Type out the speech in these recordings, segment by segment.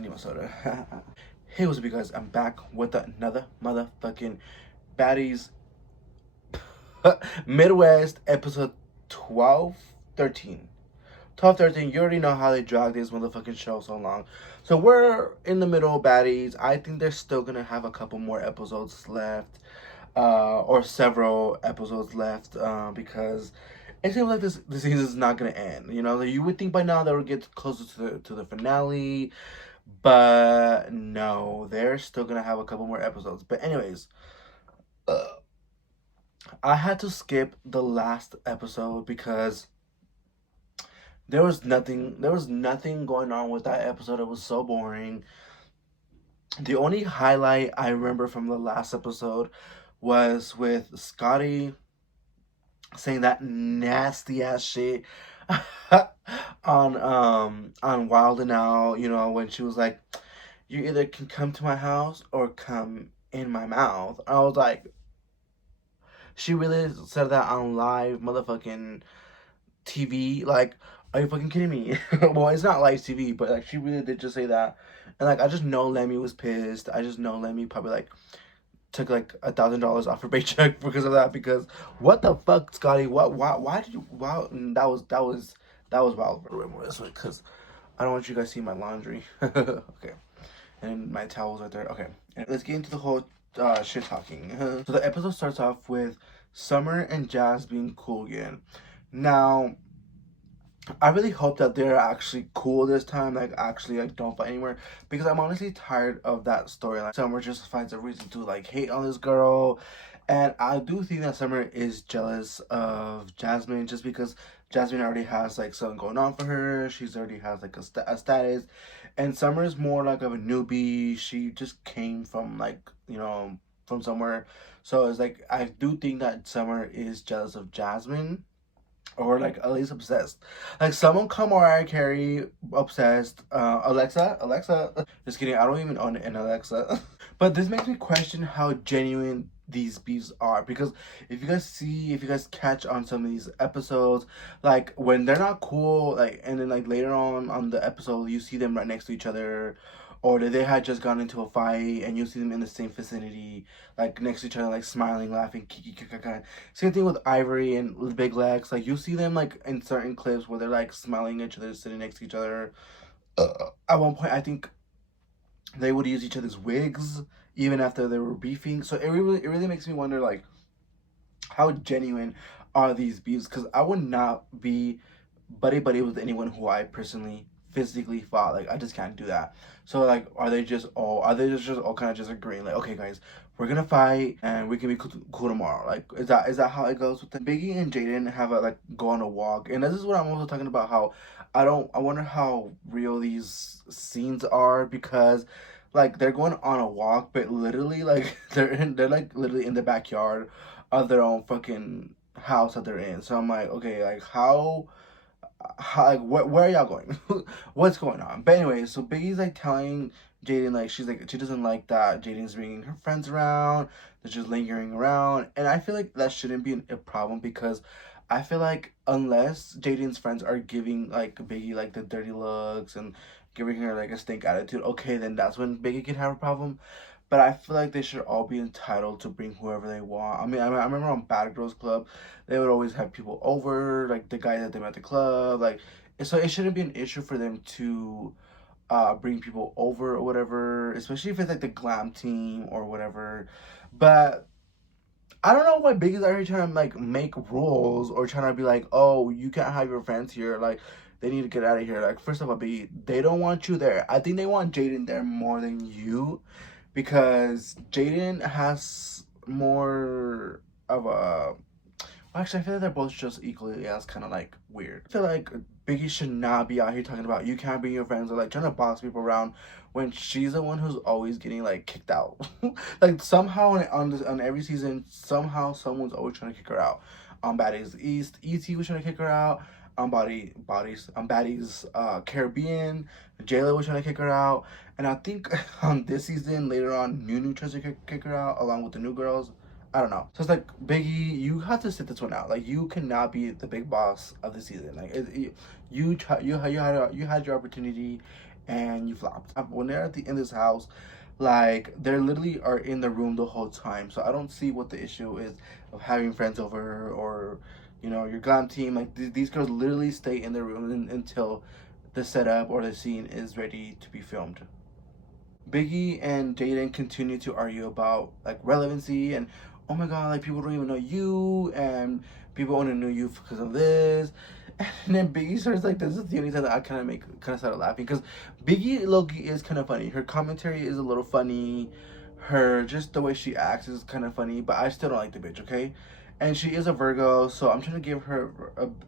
need my soda. Hey, what's up, you guys? I'm back with another motherfucking Baddies Midwest episode 12, 13. 12, 13. You already know how they drag this motherfucking show so long. So we're in the middle of Baddies. I think they're still gonna have a couple more episodes left. Or several episodes left, because it seems like the season is not gonna end. You know, you would think by now they would get closer to the finale, but no, they're still gonna have a couple more episodes. But anyways, uh, I had to skip the last episode because there was nothing going on with that episode. It was so boring. The only highlight I remember from the last episode was with Scotty saying that nasty ass shit on Wild and Out, you know, when she was like, you either can come to my house or come in my mouth. I was like, she really said that on live motherfucking TV. Like, are you fucking kidding me? Well, it's not live TV, but like she really did just say that. And like I just know Lemmy was pissed. I just know Lemmy probably like took like $1,000 off her paycheck because of that. Because what the fuck, Scotty? What? Why did you? Wow, that was wild. Way more this way because I don't want you guys to see my laundry. Okay, and my towels right there. Okay, and let's get into the whole shit talking. So the episode starts off with Summer and Jazz being cool again. Now, I really hope that they're actually cool this time, like actually like don't fight anymore, because I'm honestly tired of that storyline. Summer just finds a reason to like hate on this girl, and I do think that Summer is jealous of Jasmine just because Jasmine already has like something going on for her. She's already has like a status, and Summer is more like of a newbie. She just came from like from somewhere, so it's like I do think that Summer is jealous of Jasmine, or like at least obsessed. Like someone call Mariah Carey obsessed. Alexa. Just kidding. I don't even own an Alexa. But this makes me question how genuine these beefs are, because if you guys catch on some of these episodes, like when they're not cool, like and then like later on the episode you see them right next to each other, or they had just gone into a fight and you see them in the same vicinity, like next to each other, like smiling, laughing, kiki kaka. Same thing with Ivory and Big Legs. Like you see them like in certain clips where they're like smiling at each other, sitting next to each other. At one point, I think they would use each other's wigs even after they were beefing. So it really makes me wonder, like, how genuine are these beefs? Because I would not be buddy with anyone who I personally physically fought. Like I just can't do that. So like, are they just all kind of just agreeing like, okay guys, we're gonna fight and we can be cool tomorrow? Like is that how it goes with them? Biggie and Jaden have a like go on a walk, and this is what I'm also talking about. How I wonder how real these scenes are, because like they're going on a walk, but literally like they're like literally in the backyard of their own fucking house that they're in. So I'm like, okay, like how like where are y'all going? What's going on? But anyway, so Biggie's like telling Jaden, like she's like she doesn't like that Jaden's bringing her friends around, they're just lingering around, and I feel like that shouldn't be a problem, because I feel like unless Jaden's friends are giving like Biggie like the dirty looks and giving her like a stink attitude, okay, then that's when Biggie can have a problem. But I feel like they should all be entitled to bring whoever they want. I mean, I remember on Bad Girls Club, they would always have people over, like the guy that they met at the club. Like, so it shouldn't be an issue for them to bring people over or whatever, especially if it's like the glam team or whatever. But I don't know why Biggie's out here trying to like make rules or trying to be like, oh, you can't have your friends here. Like, they need to get out of here. Like, first of all, Biggie, they don't want you there. I think they want Jaden there more than you, because Jaden has more of a. Well, actually, I feel like they're both just equally as kind of like weird. I feel like Biggie should not be out here talking about you can't bring your friends, or like trying to boss people around when she's the one who's always getting like kicked out. Like somehow on every season, somehow someone's always trying to kick her out. On Baddies East, ET was trying to kick her out. On Baddies Caribbean, Jayla was trying to kick her out. And I think on this season, later on, Nunu tries to kick her out along with the new girls. I don't know. So it's like, Biggie, you have to sit this one out. Like, you cannot be the big boss of the season. Like you had your opportunity, and you flopped. When they're at the in this house, like they're literally are in the room the whole time. So I don't see what the issue is of having friends over or your glam team. Like these girls literally stay in the room until the setup or the scene is ready to be filmed. Biggie and Jaden continue to argue about like relevancy and oh my god, like people don't even know you and people only know you because of this. And then Biggie starts like this is the only time that I kind of started laughing because Biggie Loki is kind of funny. Her commentary is a little funny. Her just the way she acts is kind of funny, but I still don't like the bitch. Okay. And she is a Virgo, so I'm trying to give her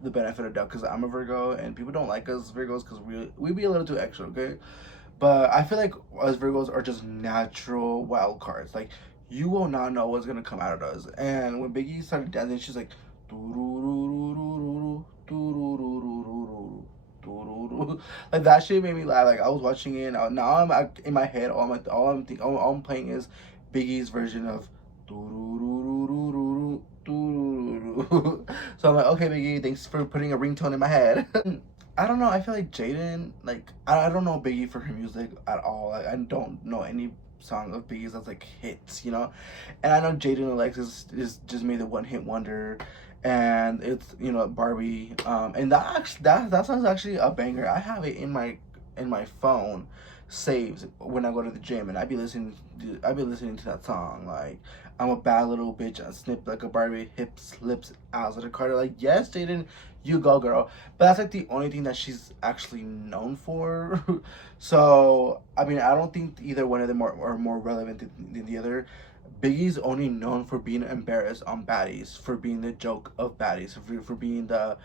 the benefit of doubt because I'm a Virgo and people don't like us Virgos because we be a little too extra, okay? But I feel like us Virgos are just natural wild cards. Like you will not know what's gonna come out of us. And when Biggie started dancing, she's like, "Doo-doo-doo-doo-doo-doo, doo-doo-doo-doo-doo-doo, doo-doo-doo." Like that shit made me laugh. Like I was watching it. Now I'm in my head. All I'm playing is Biggie's version of. Doo-doo-doo-doo-doo-doo, doo-doo-doo-doo. So I'm like, okay, Biggie, thanks for putting a ringtone in my head. I don't know. I feel like Jaden, like I don't know Biggie for her music at all. Like I don't know any song of Biggie's that's like hits. And I know Jaden Alexis is just made the one hit wonder, and it's Barbie. And that song's actually a banger. I have it in my phone, saved when I go to the gym, and I be listening to that song. Like I'm a bad little bitch. I snip like a Barbie, hips, lips, eyes of the Carter. Like yes, Jaden, you go, girl. But that's like the only thing that she's actually known for. So I mean, I don't think either one of them are more relevant than the other. Biggie's only known for being embarrassed on Baddies, for being the joke of Baddies, for being the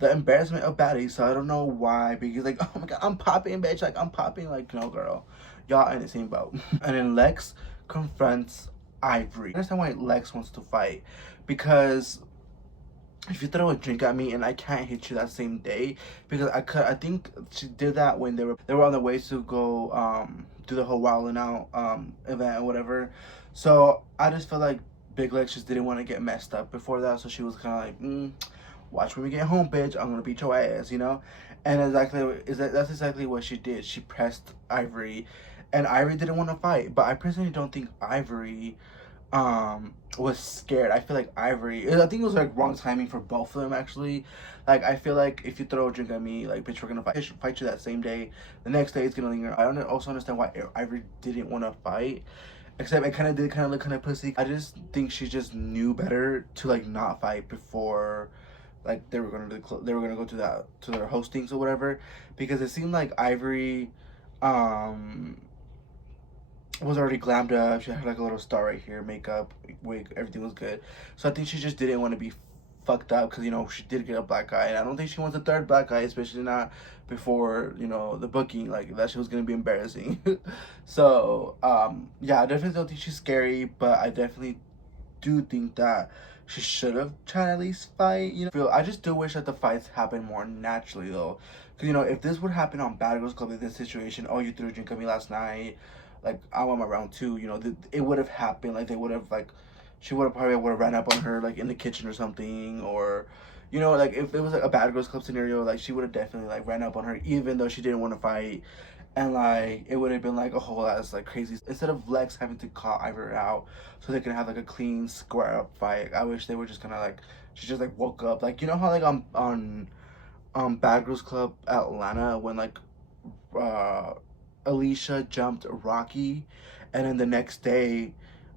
embarrassment of Baddies. So I don't know why Biggie's like, oh my god, I'm popping, bitch. Like I'm popping. Like no, girl, y'all in the same boat. And then Lex confronts Ivory. I understand why Lex wants to fight because if you throw a drink at me and I can't hit you that same day, because I think she did that when they were on their way to go do the whole Wildin' Out event or whatever. So I just feel like Big Lex just didn't want to get messed up before that, so she was kind of like, watch when we get home, bitch. I'm gonna beat your ass. And that's exactly what she did. She pressed Ivory, and Ivory didn't want to fight. But I personally don't think Ivory was scared. I feel like I think it was like wrong timing for both of them actually. Like I feel like if you throw a drink at me, like bitch, we're gonna fight you that same day. The next day it's gonna linger. I don't also understand why Ivory didn't want to fight. Except it kind of did look kind of pussy. I just think she just knew better to like not fight before like they were gonna go to their hostings or whatever, because it seemed like Ivory was already glammed up. She had like a little star right here, makeup, wig, everything was good. So I think she just didn't want to be fucked up because she did get a black eye, and I don't think she wants a third black eye, especially not before the booking. Like that shit was gonna be embarrassing. So yeah, I definitely don't think she's scary, but I definitely do think that she should have tried to at least fight. I just do wish that the fights happen more naturally though, because if this would happen on Bad Girls Club in this situation, oh, you threw a drink at me last night, like I want my round two, it would have happened. Like they would have like, she would have probably would have ran up on her like in the kitchen or something, or like if it was like a Bad Girls Club scenario, like she would have definitely like ran up on her even though she didn't want to fight. And like it would have been like a whole ass like crazy, instead of Lex having to call Ivory out so they can have like a clean square up fight. I wish they were just kind of like, she just like woke up, like how like on Bad Girls Club Atlanta when like Alicia jumped Rocky, and then the next day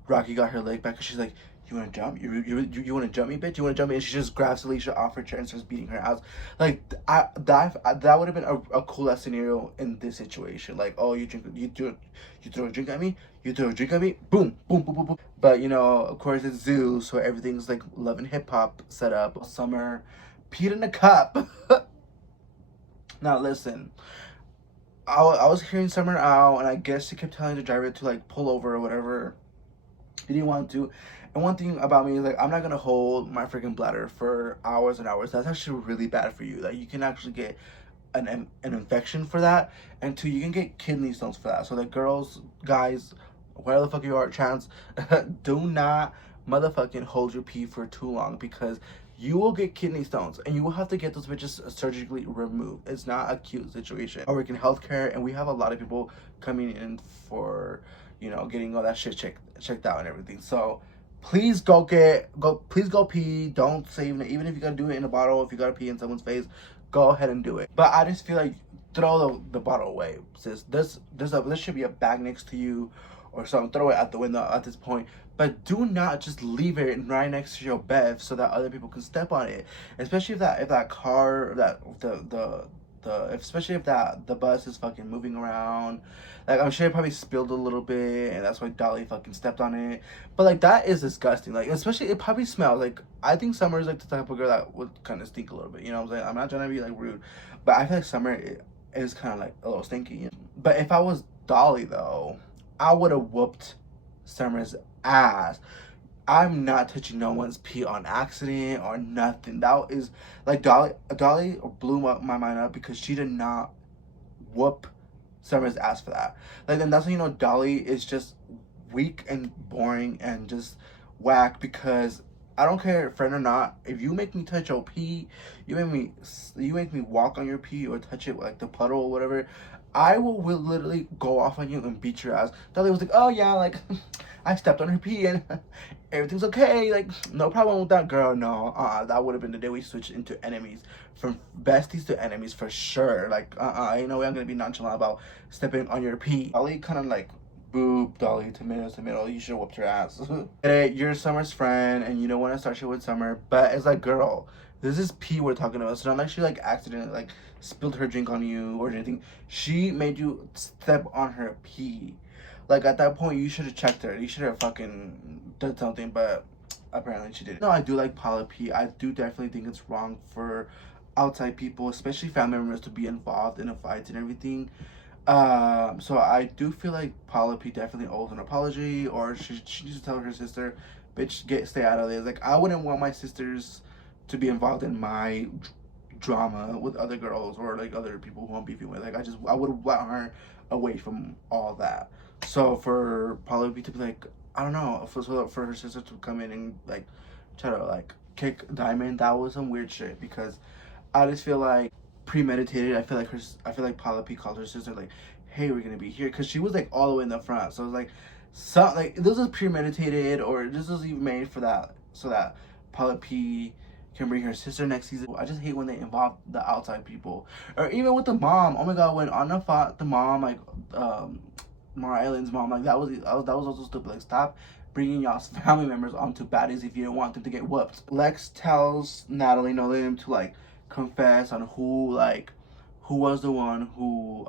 Rocky got her leg back and she's like, you want to jump? You want to jump me, bitch? You want to jump me? And she just grabs Alicia off her chair and starts beating her ass. Like that would have been a cool ass scenario in this situation. Like, oh, you throw a drink at me, boom, boom, boom, boom, boom. But of course it's Zoo, so everything's like love and hip hop set up. Summer peed in a cup. Now listen, I was hearing Summer out, and I guess she kept telling the driver to like pull over or whatever. He didn't want to. And one thing about me is like, I'm not gonna hold my freaking bladder for hours and hours. That's actually really bad for you. Like you can actually get an infection for that, and two, you can get kidney stones for that. So like girls, guys, whatever the fuck you are, trans, do not motherfucking hold your pee for too long, because you will get kidney stones and you will have to get those bitches surgically removed. It's not a cute situation. I work in healthcare and we have a lot of people coming in for, getting all that shit checked out and everything. So please please go pee. Don't save it. Even if you gotta do it in a bottle, if you gotta pee in someone's face, go ahead and do it. But I just feel like throw the bottle away, sis. There should be a bag next to you or something. Throw it out the window at this point. But do not just leave it right next to your bed so that other people can step on it. Especially if that car, especially if the bus is fucking moving around. Like, I'm sure it probably spilled a little bit and that's why Dolly fucking stepped on it. But like, that is disgusting. Like, especially, it probably smells like, I think Summer is like the type of girl that would kind of stink a little bit, you know what I'm saying? I'm not trying to be like rude, but I feel like Summer is kind of like a little stinky, you know? But if I was Dolly though, I would have whooped Summer's ass. I'm not touching no one's pee on accident or nothing. That is like, Dolly blew my mind up because she did not whoop Summer's ass for that. Like, then that's when Dolly is just weak and boring and just whack. Because I don't care, friend or not, if you make me touch your pee, you make me walk on your pee or touch it like the puddle or whatever, I will literally go off on you and beat your ass. Dolly was like, oh yeah, like I stepped on her pee and everything's okay, like no problem with that. Girl, no, that would have been the day we switched into enemies, from besties to enemies for sure. Like, I'm gonna be nonchalant about stepping on your pee. Dolly kind of like, boop, Dolly, tomato, you should have whooped your ass. Hey, you're Summer's friend and you don't want to start shit with Summer, but it's like, girl, this is pee we're talking about. So not like she like accidentally like spilled her drink on you or anything. She made you step on her pee. Like, at that point, you should have checked her. You should have fucking done something, but apparently she didn't. No, I do like poly. I do definitely think it's wrong for outside people, especially family members, to be involved in a fight and everything. So I do feel like Poly definitely owes an apology, or she needs to tell her sister, bitch, stay out of this. Like, I wouldn't want my sisters to be involved in my drama with other girls or like other people who I'm beefing with. Like, I would want her away from all that. So for Polly to be like, I don't know, for her sister to come in and like try to like kick Diamond, that was some weird shit. Because I just feel like premeditated. I feel like Paula P called her sister like, hey, we're gonna be here, because she was like all the way in the front. So it was like, this is premeditated, or this was even made for that, so that Paula P can bring her sister next season. I just hate when they involve the outside people, or even with the mom. Oh my god, when Anna fought the mom, like Mara Ellen's mom, like that was also stupid. Like, stop bringing y'all's family members onto Baddies if you don't want them to get whooped. Lex tells Natalie Nolan to like confess on who was the one who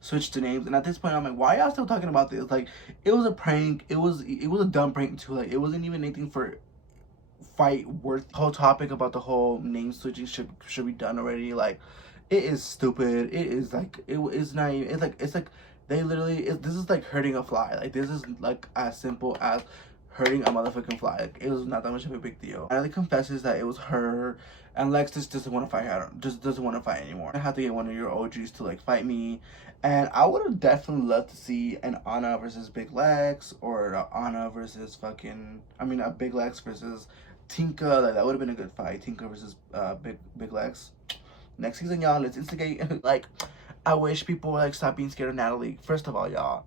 switched the names. And at this point, I'm like, why y'all still talking about this? Like, it was a prank. It was a dumb prank too. Like, it wasn't even anything for fight worth. The whole topic about the whole name switching should be done already. Like, it is stupid. It is like, it's not even, it's like they literally, this is like hurting a fly. Like, this is like as simple as hurting a motherfucking fly. Like, it was not that much of a big deal. Natalie confesses that it was her, and Lex just doesn't want to fight her. Just doesn't want to fight anymore. I have to get one of your OGs to like fight me. And I would have definitely loved to see an Ahna versus Big Lex, or Ahna versus a Big Lex versus Tinka. Like, that would have been a good fight. Tinka versus Big Lex. Next season, y'all, let's instigate. Like, I wish people would like stop being scared of Natalie. First of all, y'all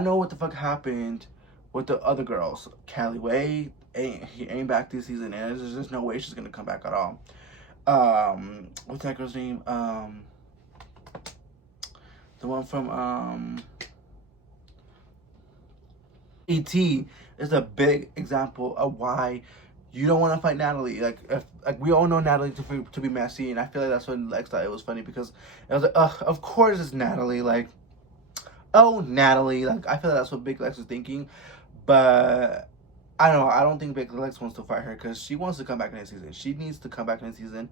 know what the fuck happened with the other girls. Callie Way ain't back this season, and there's just no way she's gonna come back at all. What's that girl's name? The one from E.T. is a big example of why you don't want to fight Natalie. Like, we all know Natalie to be messy, and I feel like that's when Lex thought it was funny, because it was like, of course it's Natalie. Like, oh, Natalie. Like, I feel like that's what Big Lex was thinking, but I don't know. I don't think Big Lex wants to fight her, because she wants to come back next season. She needs to come back next season,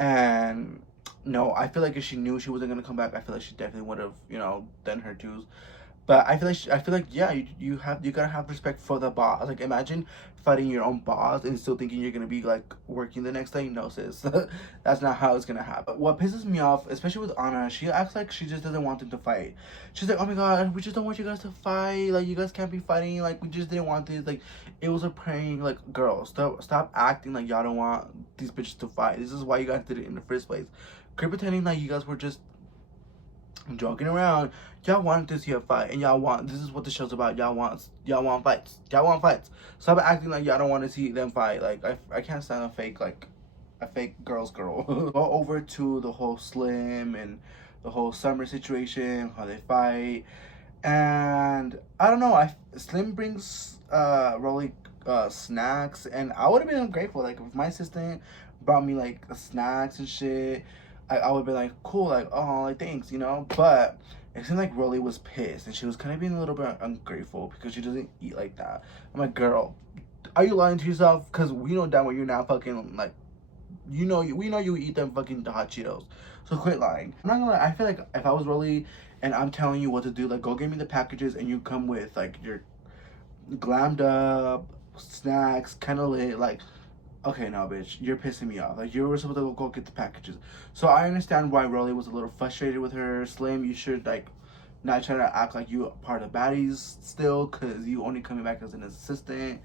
and no, I feel like if she knew she wasn't gonna come back, I feel like she definitely would have, done her twos. But I feel like yeah, you gotta have respect for the boss. Like imagine fighting your own boss and still thinking you're gonna be like working the next day. No, sis, that's not how it's gonna happen. But what pisses me off, especially with Anna, she acts like she just doesn't want them to fight. She's like, oh my god, we just don't want you guys to fight. Like you guys can't be fighting. Like we just didn't want this. Like it was a prank. Like girls, stop acting like y'all don't want these bitches to fight. This is why you guys did it in the first place. Quit pretending like you guys were just joking around. Y'all wanted to see a fight, and y'all want, this is what the show's about. Y'all want fights. Y'all want fights. Stop acting like y'all don't want to see them fight. Like I can't stand a fake girl's girl. Go over to the whole Slim and the whole Summer situation, how they fight, and I don't know. Slim brings Rolly snacks, and I would have been grateful. Like if my assistant brought me like snacks and shit, I would be like, cool, like, oh, like, thanks, you know? But it seemed like Rolly was pissed, and she was kind of being a little bit ungrateful because she doesn't eat like that. I'm like, girl, are you lying to yourself? Because we know damn well you're not fucking, like, we know you eat them fucking hot Cheetos. So quit lying. I'm not gonna lie, I feel like if I was Rolly and I'm telling you what to do, like, go get me the packages and you come with, like, your glammed up snacks, kind of lit, like, okay, no, bitch, you're pissing me off. Like, you were supposed to go get the packages. So I understand why Rolly was a little frustrated with her. Slim, you should, like, not try to act like you part of Baddies still, because you only coming back as an assistant.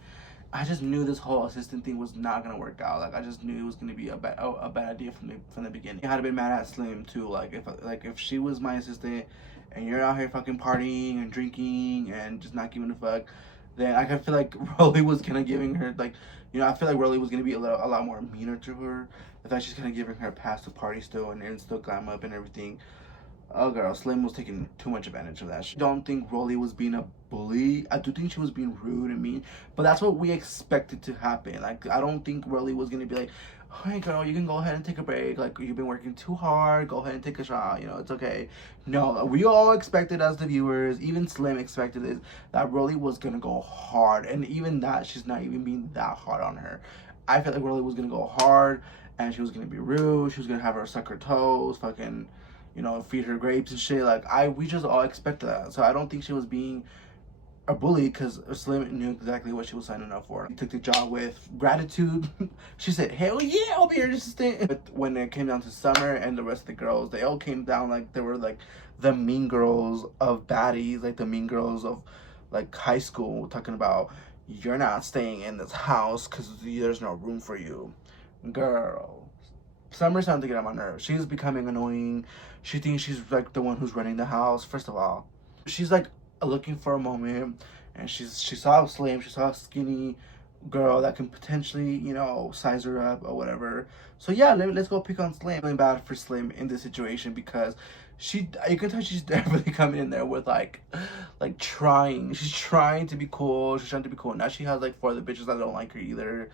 I just knew this whole assistant thing was not gonna work out. Like I just knew it was gonna be a bad idea from the beginning. I had been mad at Slim too. Like if she was my assistant, and you're out here fucking partying and drinking and just not giving a fuck, then I feel like Rolly was kind of giving her like, you know, I feel like Rolly was gonna be a lot more meaner to her. The fact she's kind of giving her a pass to party still and still glam up and everything. Oh girl, Slim was taking too much advantage of that. I don't think Rolly was being a bully. I do think she was being rude and mean, but that's what we expected to happen. Like I don't think Rolly was gonna be like, hey girl, you can go ahead and take a break. Like you've been working too hard. Go ahead and take a shot. You know, it's okay. No, we all expected as the viewers, even Slim expected it, that Rolly was gonna go hard, and even that she's not even being that hard on her. I felt like Rolly was gonna go hard, and she was gonna be rude. She was gonna have her suck her toes, fucking, you know, feed her grapes and shit. Like we just all expected that. So I don't think she was being a bully because Slim knew exactly what she was signing up for. She took the job with gratitude. She said, hell yeah, I'll be your assistant. But when it came down to Summer and the rest of the girls, they all came down like they were like the mean girls of Baddies, like the mean girls of like high school, talking about, you're not staying in this house because there's no room for you. Girl, Summer's starting to get on my nerves. She's becoming annoying. She thinks she's like the one who's running the house. First of all, she's like looking for a moment, and she saw a Slim, she saw a skinny girl that can potentially, you know, size her up or whatever. So yeah, let's go pick on Slim. Feeling bad for Slim in this situation because you can tell she's definitely coming in there with like trying. She's trying to be cool. She's trying to be cool. Now she has like 4 other bitches that don't like her either.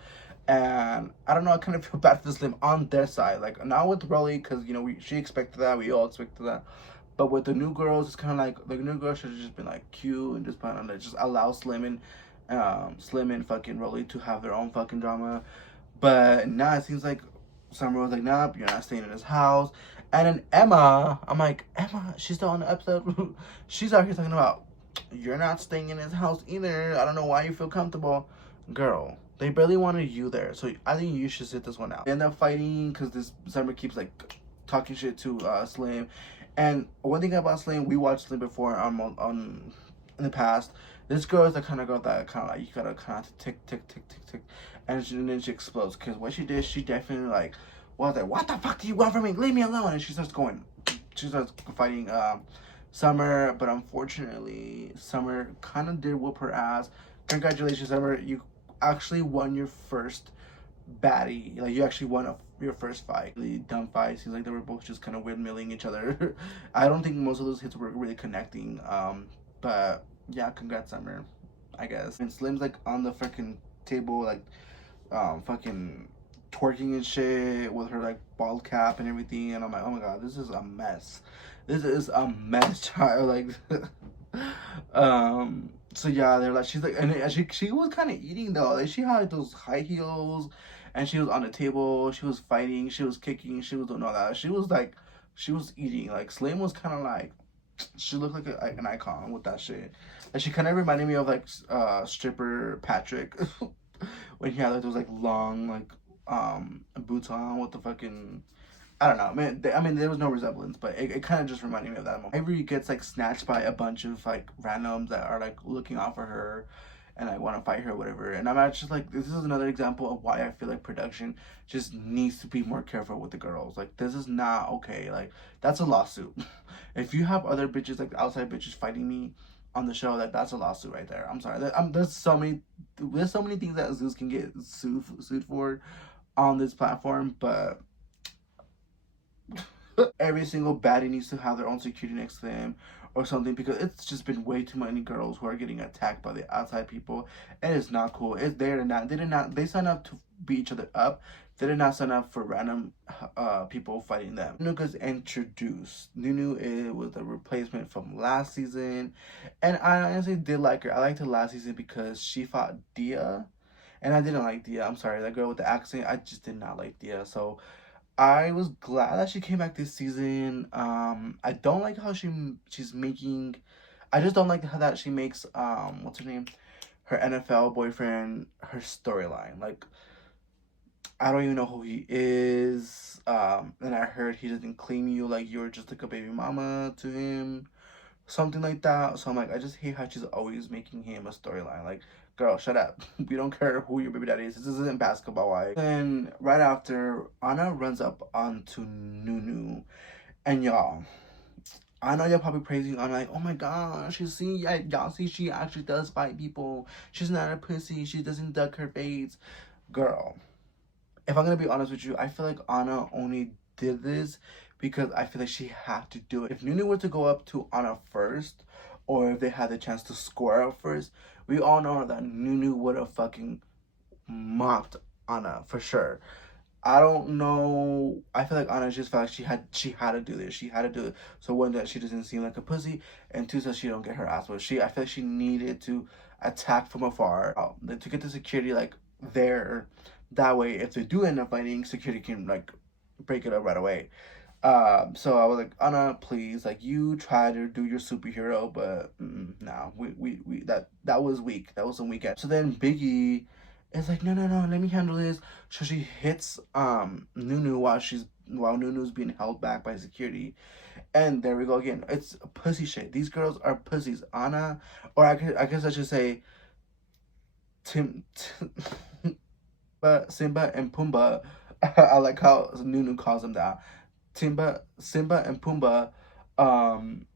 And I don't know, I kind of feel bad for Slim on their side. Like, not with Rolly, because, you know, she expected that. We all expected that. But with the new girls, it's kind of like, the new girls should have just been, like, cute and just plan on it. Just allow Slim and fucking Rolly to have their own fucking drama. But now it seems like Summer was like, nope, you're not staying in his house. And then Emma, I'm like, Emma, she's still on the episode. She's out here talking about, you're not staying in his house either. I don't know why you feel comfortable. Girl, they barely wanted you there, so I think you should sit this one out. They end up fighting because this Summer keeps like talking shit to Slim. And one thing about Slim, we watched Slim before on in the past. This girl is the kind of girl that kind of like, you gotta kind of tick, and then she explodes. Because what she did, she definitely like was like, what the fuck do you want from me? Leave me alone. And she starts fighting Summer. But unfortunately, Summer kind of did whoop her ass. Congratulations, Summer. You actually won your first baddie. Like, you actually won your first fight. Really dumb fight. Seems like they were both just kind of windmilling each other. I don't think most of those hits were really connecting. But yeah, congrats, Summer, I guess. And Slim's like on the freaking table, like fucking twerking and shit with her like bald cap and everything. And I'm like, oh my god, this is a mess. This is a mess, child. Like so yeah, they're like, she's like, and she was kind of eating though. Like, she had those high heels, and she was on the table. She was fighting. She was kicking. She was doing all that. She was like, she was eating. Like, Slim was kind of like, She looked like an icon with that shit. And she kind of reminded me of like stripper Patrick when he had like those like long like boots on with the fucking, I don't know, man. I mean, there was no resemblance, but it kind of just reminded me of that moment. Ivory gets like snatched by a bunch of like randoms that are like looking out for her, and I want to fight her, or whatever. And I'm actually like, this is another example of why I feel like production just needs to be more careful with the girls. Like, this is not okay. Like, that's a lawsuit. If you have other bitches like outside bitches fighting me on the show, that's a lawsuit right there. I'm sorry. There's so many things that Zeus can get sued for on this platform, but every single baddie needs to have their own security next to them or something, because it's just been way too many girls who are getting attacked by the outside people, and it's not cool. They signed up to beat each other up. They did not sign up for random people fighting them. Nunu gets introduced. Nunu was a replacement from last season, and I honestly did like her. I liked her last season because she fought Dia, and I didn't like Dia. I'm sorry, that girl with the accent. I just did not like Dia. So I was glad that she came back this season. I don't like how she's making. I just don't like how that she makes what's her name, her NFL boyfriend, her storyline. Like, I don't even know who he is. And I heard he doesn't claim you, like you're just like a baby mama to him, something like that. So I'm like, I just hate how she's always making him a storyline. Like, girl, shut up. We don't care who your baby daddy is. This isn't basketball, why? And right after, Ahna runs up onto Nunu, and y'all, I know y'all probably praising Ahna like, oh my gosh, y'all see she actually does fight people. She's not a pussy. She doesn't duck her face. Girl, if I'm gonna be honest with you, I feel like Ahna only did this because I feel like she had to do it. If Nunu were to go up to Ahna first, or if they had the chance to score up first, we all know that Nunu would have fucking mocked Ahna for sure. I don't know. I feel like Ahna just felt like she had to do this. She had to do it. So one, that she doesn't seem like a pussy, and two, so she don't get her ass whipped. I feel like she needed to attack from afar, to get the security like there. That way, if they do end up fighting, security can like break it up right away. So I was like, Ahna, please, like, you try to do your superhero, but no, we that was weak. That was a weak. So then Biggie is like, no, no, no, let me handle this. So she hits Nunu while Nunu's being held back by security, and there we go again. It's pussy shit. These girls are pussies. Ahna, or I guess I should say, Tim, Simba and Pumbaa. I like how Nunu calls them that. Simba and Pumbaa um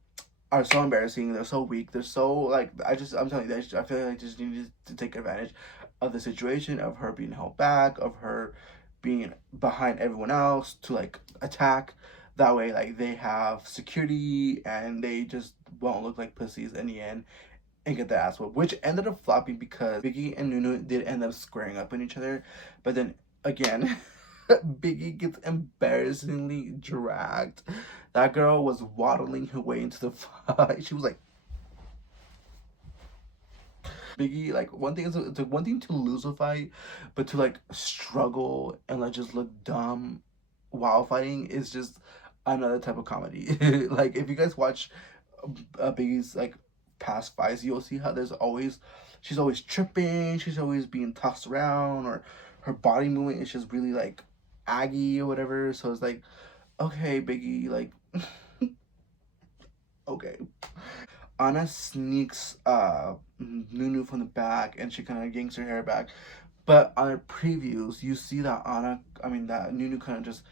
are so embarrassing. They're so weak. They're so like, I'm telling you, I feel like I just needed to take advantage of the situation of her being held back, of her being behind everyone else to like attack. That way, like, they have security and they just won't look like pussies in the end and get their ass whooped, which ended up flopping because Biggie and Nunu did end up squaring up in each other, but then again, Biggie gets embarrassingly dragged. That girl was waddling her way into the fight. She was like, Biggie, like, it's like one thing to lose a fight, but to like struggle and like just look dumb while fighting is just another type of comedy. Like, if you guys watch Biggie's like past fights, you'll see how she's always tripping, she's always being tossed around, or her body movement is just really like aggy or whatever. So it's like, okay, Biggie, like, okay. Ahna sneaks Nunu from the back, and she kind of yanks her hair back. But on her previews, you see that that Nunu kind of just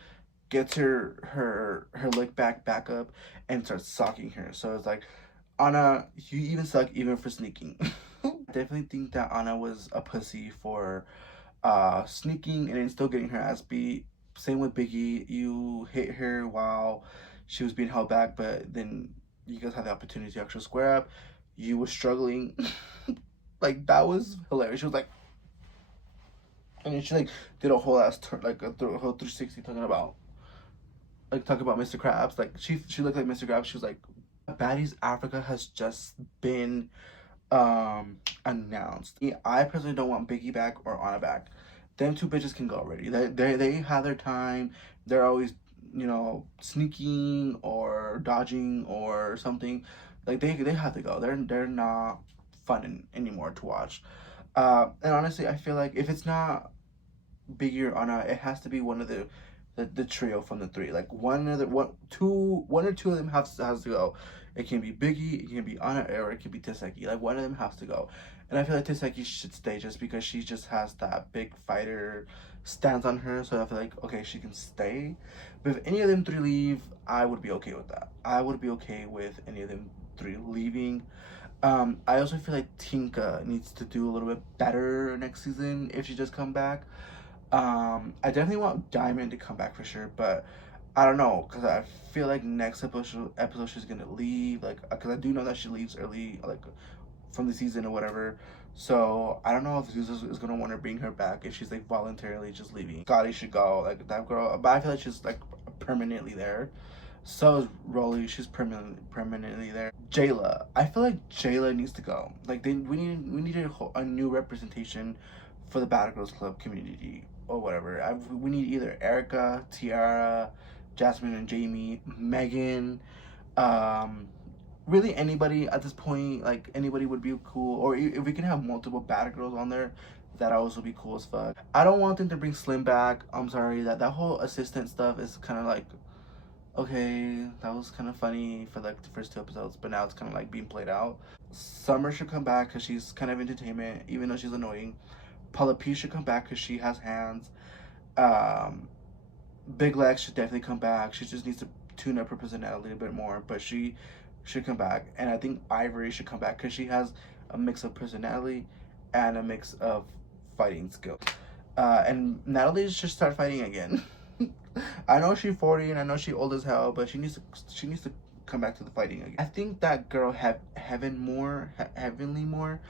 gets her leg back up and starts socking her. So it's like, Ahna, you even suck even for sneaking. I definitely think that Ahna was a pussy for sneaking and then still getting her ass beat. Same with Biggie. You hit her while she was being held back, but then you guys had the opportunity to actually square up. You were struggling. Like, that was hilarious. She was like, and then she like did a whole ass turn, like a whole 360, talking about Mr. Krabs. Like, she looked like Mr. Krabs. She was like, Baddies Africa has just been announced. I personally don't want Biggie back or Ahna back. Them two bitches can go already. They have their time. They're always you know, sneaking or dodging or something, like they have to go. They're not fun anymore to watch. And honestly, I feel like if it's not Biggie or Anna, it has to be one of the trio from the three. Like one of the one or two of them has to go. It can be Biggie, it can be Anna, or it can be Teseki. Like one of them has to go. And I feel like Teseki should stay just because she just has that big fighter stance on her. So I feel like okay, she can stay. But if any of them three leave, I would be okay with that. I would be okay with any of them three leaving. I also feel like Tinka needs to do a little bit better next season if she does come back. I definitely want Diamond to come back for sure, but I don't know because I feel like next episode she's gonna leave, like because I do know that she leaves early, like from the season or whatever. So I don't know if Zeus is gonna want to bring her back if she's like voluntarily just leaving. Scotty should go, like that girl, but I feel like she's like permanently there. So is Rolly, she's permanently there. Jayla, I feel like Jayla needs to go. Like we need a new representation for the Battle Girls Club community or whatever. We need either Erica, Tiara, Jasmine and Jamie, Megan, um, really anybody at this point. Like anybody would be cool. Or if we can have multiple Battle Girls on there, that also be cool as fuck. I don't want them to bring Slim back. I'm sorry that whole assistant stuff is kind of like okay, that was kind of funny for like the first two episodes, but now it's kind of like being played out. Summer should come back because she's kind of entertainment, even though she's annoying. Paula P should come back because she has hands. Um, Big Lex should definitely come back. She just needs to tune up her personality a little bit more, but she should come back. And I think Ivory should come back because she has a mix of personality and a mix of fighting skills. And Natalie should start fighting again. I know she's 40 and I know she's old as hell, but she needs to come back to the fighting again. I think that girl Heavenly more.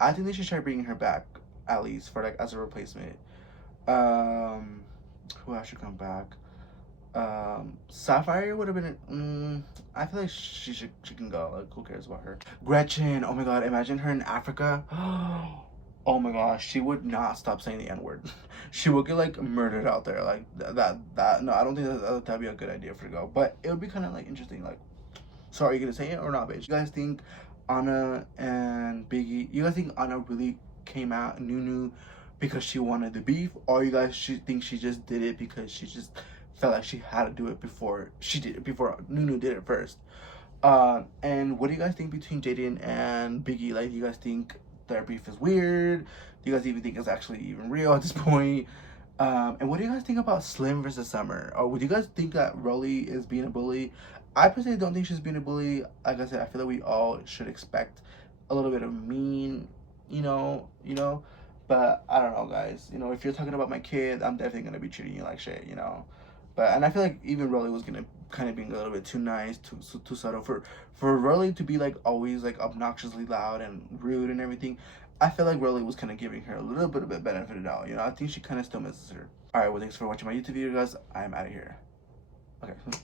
I think they should try bringing her back at least for like as a replacement. Who else should come back? Sapphire would have been. I feel like she can go. Like who cares about her? Gretchen. Oh my god, imagine her in Africa. Oh my gosh, she would not stop saying the N word. She would get like murdered out there. Like that. No, I don't think that'd be a good idea for her to go. But it would be kind of like interesting. Like, so are you gonna say it or not, bitch? You guys think Anna and Biggie? You guys think Anna really came out Nunu because she wanted the beef, or you guys think she just did it because she just felt like she had to do it before Nunu did it first? And what do you guys think between Jaden and Biggie? Like, do you guys think their beef is weird? Do you guys even think it's actually even real at this point? And what do you guys think about Slim versus Summer? Or would you guys think that Rolly is being a bully? I personally don't think she's being a bully. Like I said, I feel that we all should expect a little bit of mean, But I don't know, guys. If you're talking about my kid, I'm definitely gonna be treating you like shit. And I feel like even Rolly was gonna kind of being a little bit too nice, too subtle for Rolly to be like always like obnoxiously loud and rude and everything. I feel like Rolly was kind of giving her a little bit of a benefit of doubt. I think she kind of still misses her. All right, well, thanks for watching my YouTube video, guys. I'm out of here. Okay.